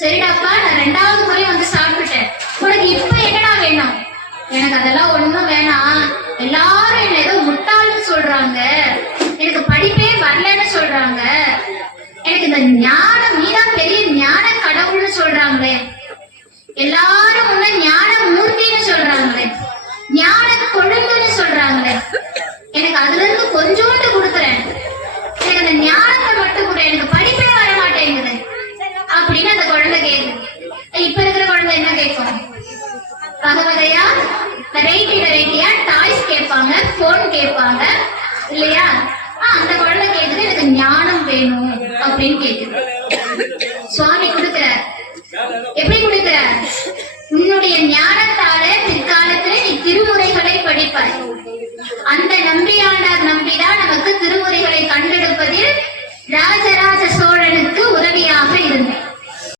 சரிடாப்பா, நான் 2வது முறை வந்து சாப்பிட்டுட்டேன். உனக்கு இப்ப என்னடா வேணும்? எனக்கு அதெல்லாம் ஒண்ணும் வேணாம். எல்லாரும் என்ன ஏதோ முட்டாள்னு சொல்றாங்க, எனக்கு படிப்பே வரலன்னு சொல்றாங்க, எனக்கு இந்த ஞானம், நீதான் பெரிய ஞான கடவுள்னு சொல்றாங்களே, எல்லாரும் உன்ன ஞான மூர்த்தின்னு சொல்றாங்களே, ஞான கொழுந்துன்னு சொல்றாங்களே, எனக்கு அதுல இருந்து கொஞ்சோண்டு கொடுக்குறேன், எனக்கு அந்த ஞானத்தை மட்டும் கூட, எனக்கு படிப்பே வர மாட்டேங்குது அப்படின்னு அந்த குழந்தை கேக்குது. இப்ப இருக்கிற குழந்தை என்ன கேட்கும்? வகையா வெரைட்டியா டாய்ஸ் கேட்பாங்க, போன் கேட்பாங்க இல்லையா? அந்த குழந்தை கேக்குது எனக்கு ஞானம் வேணும் அப்படின்னு கேக்குது. சுவாமி கொடுக்கிறார். எப்படி கொடுக்கிறார்? உன்னுடைய ஞானத்தால பிற்காலத்துல நீ திருமுறைகளை படிப்பாய். அந்த நம்பியாண்டார் நம்பிதான் நமக்கு திருமுறைகளை கண்டெடுப்பதில் ராஜ